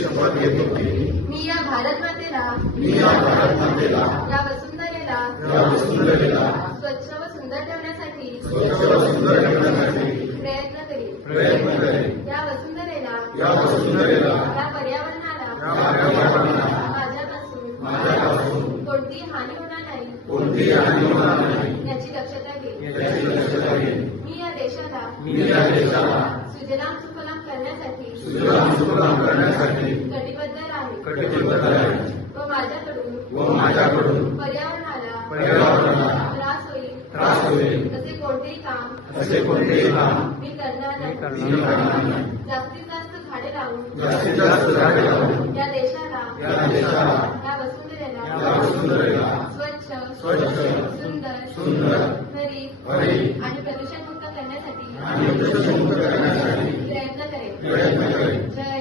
शपथ घेतो की मी या भारत मातेला या वसुंधरेला स्वच्छ व सुंदर ठेवण्यासाठी प्रयत्न करेन. या वसुंधरेला या पर्यावरणाला माझ्यापासून कोणतीही हानी होणार नाही याची दक्षता घेईन. मी या देशाला सुजलाम सुफलाम करण्यासाठी कटिबद्ध राहील व माझ्याकडून पर्यावरणाला त्रास होईल असे कोणतेही काम मी करणार नाही. जास्तीत जास्त झाडे लावून या देशाला या वसुंधरेला स्वच्छ सुंदर हरित आणि प्रदूषण मुक्त करण्यासाठी प्रयत्न करेन. जय